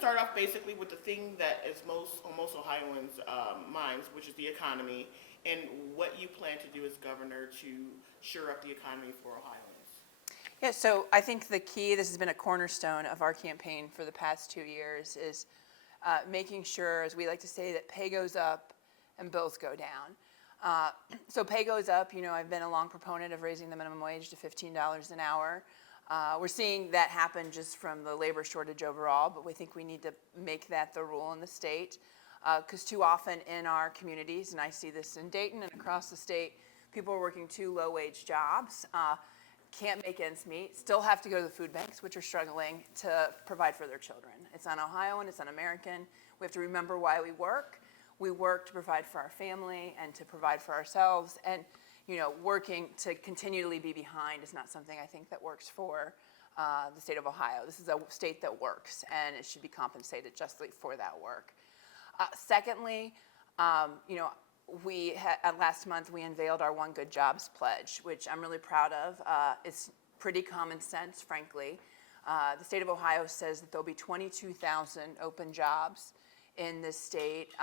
start off basically with the thing that is on most Ohioans' minds, which is the economy, and what you plan to do as governor to shore up the economy for Ohioans. Yeah, so I think the key, this has been a cornerstone of our campaign for the past 2 years, is making sure, as we like to say, that pay goes up and bills go down. So pay goes up. I've been a long proponent of raising the minimum wage to $15 an hour. We're seeing that happen just from the labor shortage overall, but we think we need to make that the rule in the state, because too often in our communities, and I see this in Dayton and across the state, people are working 2 low-wage jobs, can't make ends meet, still have to go to the food banks, which are struggling to provide for their children. It's un-Ohioan, it's un-American. We have to remember why we work. We work to provide for our family and to provide for ourselves, and working to continually be behind is not something I think that works for the state of Ohio. This is a state that works, and it should be compensated justly for that work. Secondly, last month we unveiled our One Good Jobs pledge, which I'm really proud of. It's pretty common sense, frankly. The state of Ohio says that there'll be 22,000 open jobs in this state,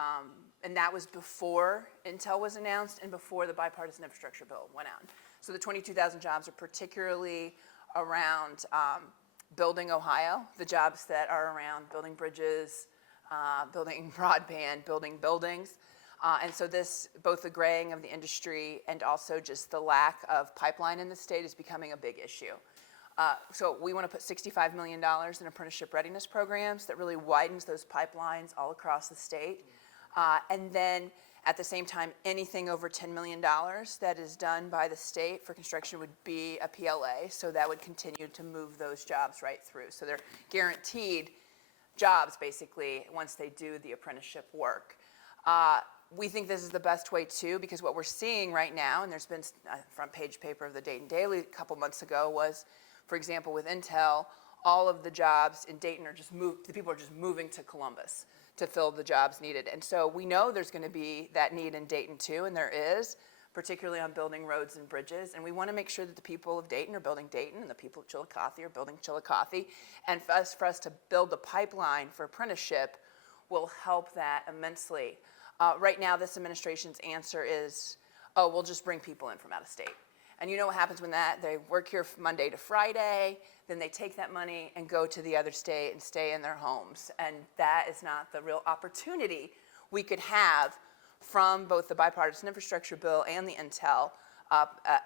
and that was before Intel was announced and before the bipartisan infrastructure bill went out. So the 22,000 jobs are particularly around building Ohio, the jobs that are around building bridges, building broadband, building buildings. And so this, both the graying of the industry and also just the lack of pipeline in the state is becoming a big issue. So we want to put $65 million in apprenticeship readiness programs that really widens those pipelines all across the state. And then at the same time, anything over $10 million that is done by the state for construction would be a PLA. So that would continue to move those jobs right through. So they're guaranteed jobs basically once they do the apprenticeship work. We think this is the best way too, because what we're seeing right now, and there's been a front page paper of the Dayton Daily a couple months ago, was, for example, with Intel, all of the jobs in Dayton are just the people are just moving to Columbus to fill the jobs needed. And so we know there's going to be that need in Dayton too, and there is, particularly on building roads and bridges. And we want to make sure that the people of Dayton are building Dayton and the people of Chillicothe are building Chillicothe. And for us to build the pipeline for apprenticeship will help that immensely. Right now, this administration's answer is, oh, we'll just bring people in from out of state. And you know what happens when they work here Monday to Friday, then they take that money and go to the other state and stay in their homes. And that is not the real opportunity we could have from both the bipartisan infrastructure bill and the Intel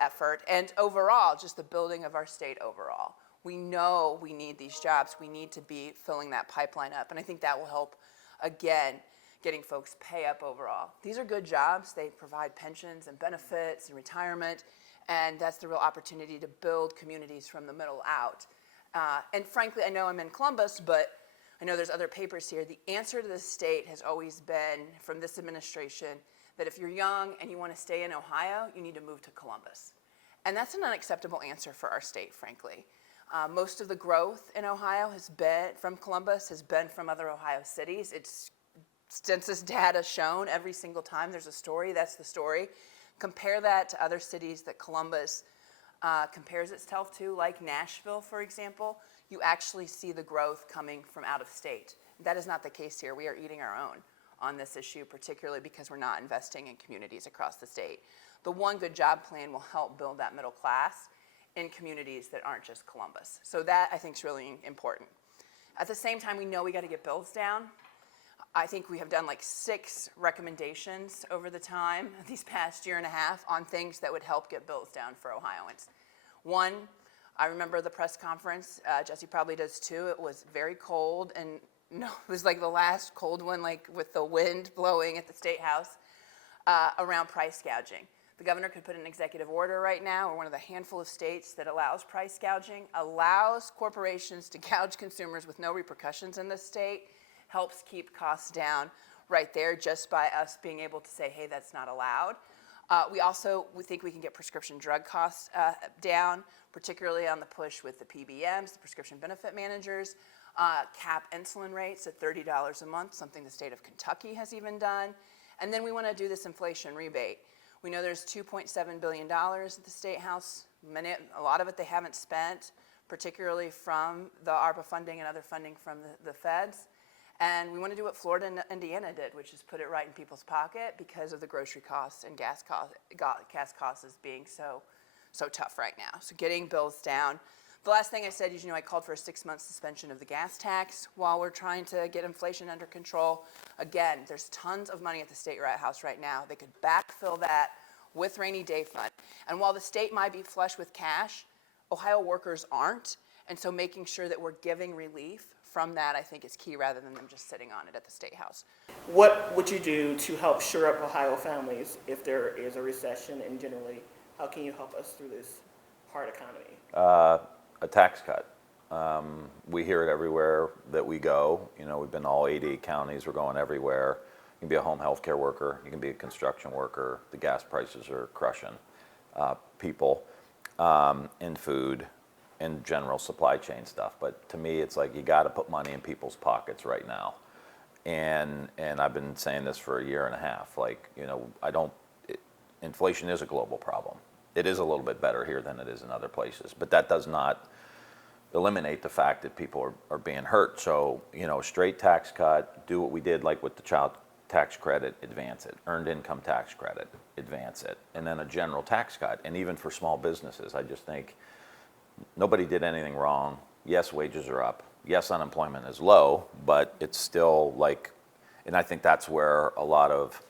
effort, and overall, just the building of our state overall. We know we need these jobs. We need to be filling that pipeline up. And I think that will help, again, getting folks pay up overall. These are good jobs. They provide pensions and benefits and retirement, and that's the real opportunity to build communities from the middle out. And frankly, I know I'm in Columbus, but I know there's other papers here. The answer to the state has always been, from this administration, that if you're young and you want to stay in Ohio, you need to move to Columbus. And that's an unacceptable answer for our state, frankly. Most of the growth in Ohio has been from Columbus, has been from other Ohio cities. It's census data shown every single time there's a story, that's the story. Compare that to other cities that Columbus compares itself to, like Nashville, for example. You actually see the growth coming from out of state. That is not the case here. We are eating our own on this issue, particularly because we're not investing in communities across the state. The One Good Job Plan will help build that middle class in communities that aren't just Columbus. So that, I think, is really important. At the same time, we know we got to get bills down. I think we have done like 6 recommendations over the time, these past year and a half, on things that would help get bills down for Ohioans. One, I remember the press conference, Jesse probably does too, it was very cold, and no, it was like the last cold one, like with the wind blowing at the State House, around price gouging. The governor could put an executive order right now. We're one of the handful of states that allows price gouging, allows corporations to gouge consumers with no repercussions in this state, helps keep costs down right there just by us being able to say, hey, that's not allowed. We think we can get prescription drug costs down, particularly on the push with the PBMs, the prescription benefit managers, cap insulin rates at $30 a month, something the state of Kentucky has even done. And then we want to do this inflation rebate. We know there's $2.7 billion at the State House. A lot of it they haven't spent, particularly from the ARPA funding and other funding from the feds. And we want to do what Florida and Indiana did, which is put it right in people's pocket because of the grocery costs and gas costs as being so tough right now. So getting bills down. The last thing I said is, I called for a 6-month suspension of the gas tax while we're trying to get inflation under control. Again, there's tons of money at the State House right now. They could backfill that with rainy day fund. And while the state might be flush with cash, Ohio workers aren't. And so making sure that we're giving relief from that, I think, is key rather than them just sitting on it at the State House. What would you do to help shore up Ohio families if there is a recession, and generally, how can you help us through this hard economy? A tax cut. We hear it everywhere that we go. We've been all 88 counties. We're going everywhere. You can be a home health care worker. You can be a construction worker. The gas prices are crushing people in food and general supply chain stuff. But to me, it's like you got to put money in people's pockets right now. And I've been saying this for a year and a half. Inflation is a global problem. It is a little bit better here than it is in other places, but that does not eliminate the fact that people are being hurt. So, straight tax cut, do what we did like with the child tax credit, advance it. Earned income tax credit, advance it. And then a general tax cut. And even for small businesses, I just think nobody did anything wrong. Yes, wages are up. Yes, unemployment is low, but it's still and I think that's where a lot of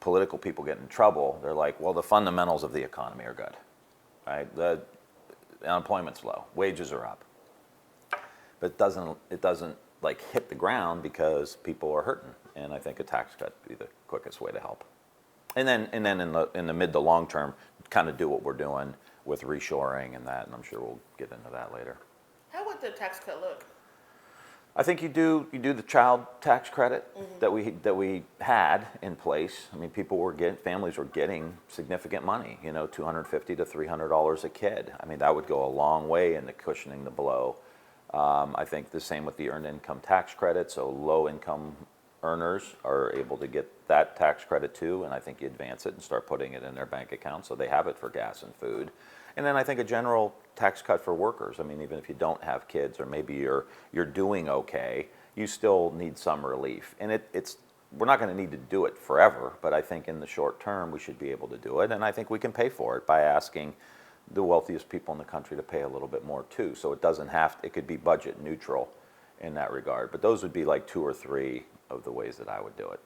political people get in trouble. They're like, well, the fundamentals of the economy are good, right? The unemployment's low, wages are up, but it doesn't hit the ground because people are hurting. And I think a tax cut would be the quickest way to help. And then in the mid to long term, kind of do what we're doing with reshoring and that. And I'm sure we'll get into that later. How would the tax cut look? I think you do the child tax credit that we had in place. I mean, families were getting significant money, $250 to $300 a kid. I mean, that would go a long way into cushioning the blow. I think the same with the earned income tax credit. So low income earners are able to get that tax credit too, and I think you advance it and start putting it in their bank account so they have it for gas and food. And then I think a general tax cut for workers. I mean, even if you don't have kids or maybe you're doing okay, you still need some relief. And we're not going to need to do it forever, but I think in the short term we should be able to do it. And I think we can pay for it by asking the wealthiest people in the country to pay a little bit more too. So it could be budget neutral in that regard. But those would be like 2 or 3 of the ways that I would do it.